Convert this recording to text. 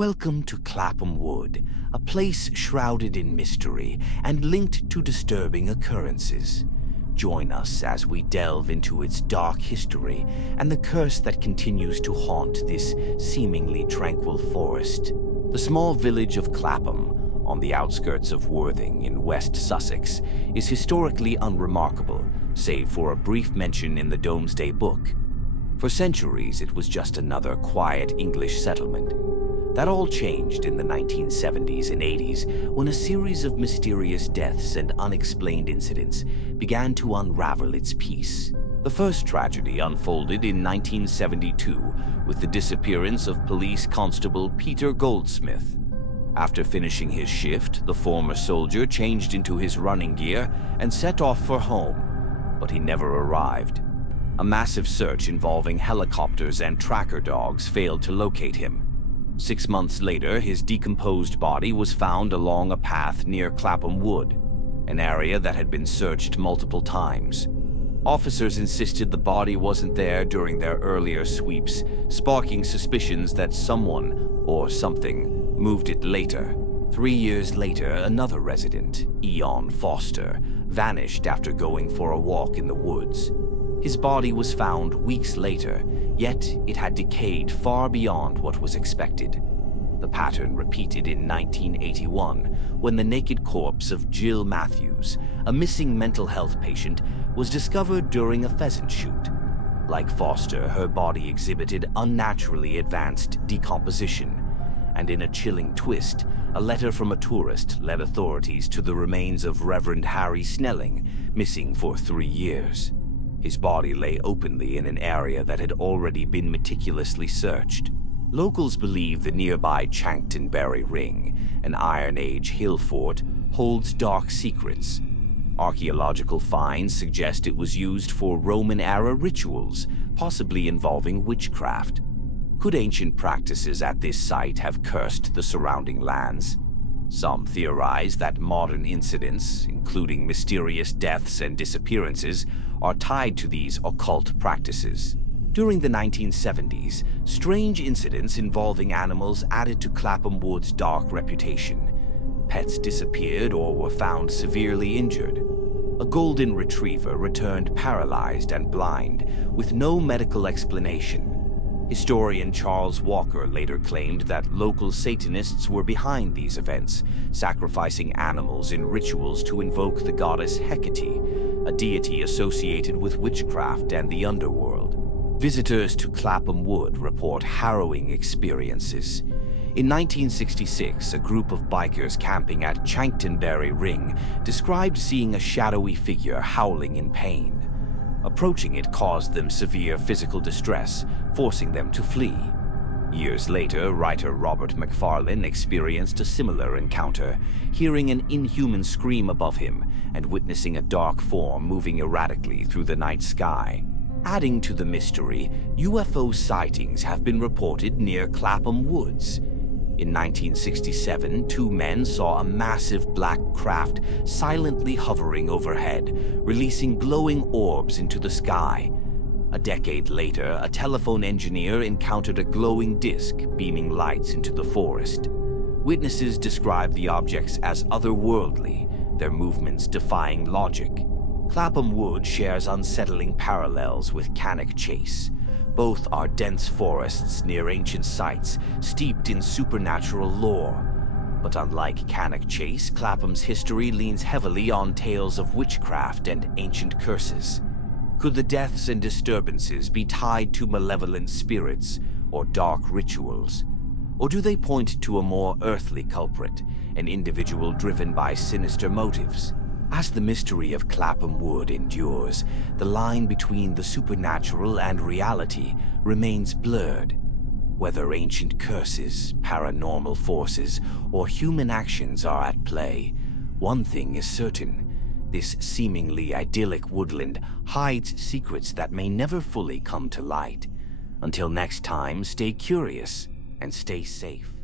Welcome to Clapham Wood, a place shrouded in mystery and linked to disturbing occurrences. Join us as we delve into its dark history and the curse that continues to haunt this seemingly tranquil forest. The small village of Clapham, on the outskirts of Worthing in West Sussex, is historically unremarkable, save for a brief mention in the Domesday Book. For centuries, it was just another quiet English settlement. That all changed in the 1970s and 80s when a series of mysterious deaths and unexplained incidents began to unravel its peace. The first tragedy unfolded in 1972 with the disappearance of police constable Peter Goldsmith. After finishing his shift, the former soldier changed into his running gear and set off for home, but he never arrived. A massive search involving helicopters and tracker dogs failed to locate him. 6 months later, his decomposed body was found along a path near Clapham Wood, an area that had been searched multiple times. Officers insisted the body wasn't there during their earlier sweeps, sparking suspicions that someone or something moved it later. 3 years later, another resident, Eon Foster, vanished after going for a walk in the woods. His body was found weeks later, yet it had decayed far beyond what was expected. The pattern repeated in 1981 when the naked corpse of Jill Matthews, a missing mental health patient, was discovered during a pheasant shoot. Like Foster, her body exhibited unnaturally advanced decomposition, and in a chilling twist, a letter from a tourist led authorities to the remains of Reverend Harry Snelling, missing for 3 years. His body lay openly in an area that had already been meticulously searched. Locals believe the nearby Chanctonbury Ring, an Iron Age hill fort, holds dark secrets. Archaeological finds suggest it was used for Roman-era rituals, possibly involving witchcraft. Could ancient practices at this site have cursed the surrounding lands? Some theorize that modern incidents, including mysterious deaths and disappearances, are tied to these occult practices. During the 1970s, strange incidents involving animals added to Clapham Wood's dark reputation. Pets disappeared or were found severely injured. A golden retriever returned paralyzed and blind, with no medical explanation. Historian Charles Walker later claimed that local Satanists were behind these events, sacrificing animals in rituals to invoke the goddess Hecate, a deity associated with witchcraft and the underworld. Visitors to Clapham Wood report harrowing experiences. In 1966, a group of bikers camping at Chanctonbury Ring described seeing a shadowy figure howling in pain. Approaching it caused them severe physical distress, forcing them to flee. Years later, writer Robert Macfarlane experienced a similar encounter, hearing an inhuman scream above him and witnessing a dark form moving erratically through the night sky. Adding to the mystery, UFO sightings have been reported near Clapham Woods. In 1967, 2 men saw a massive black craft silently hovering overhead, releasing glowing orbs into the sky. A decade later, a telephone engineer encountered a glowing disc beaming lights into the forest. Witnesses described the objects as otherworldly, their movements defying logic. Clapham Wood shares unsettling parallels with Cannock Chase. Both are dense forests near ancient sites, steeped in supernatural lore. But unlike Cannock Chase, Clapham's history leans heavily on tales of witchcraft and ancient curses. Could the deaths and disturbances be tied to malevolent spirits or dark rituals? Or do they point to a more earthly culprit, an individual driven by sinister motives? As the mystery of Clapham Wood endures, the line between the supernatural and reality remains blurred. Whether ancient curses, paranormal forces, or human actions are at play, one thing is certain. This seemingly idyllic woodland hides secrets that may never fully come to light. Until next time, stay curious and stay safe.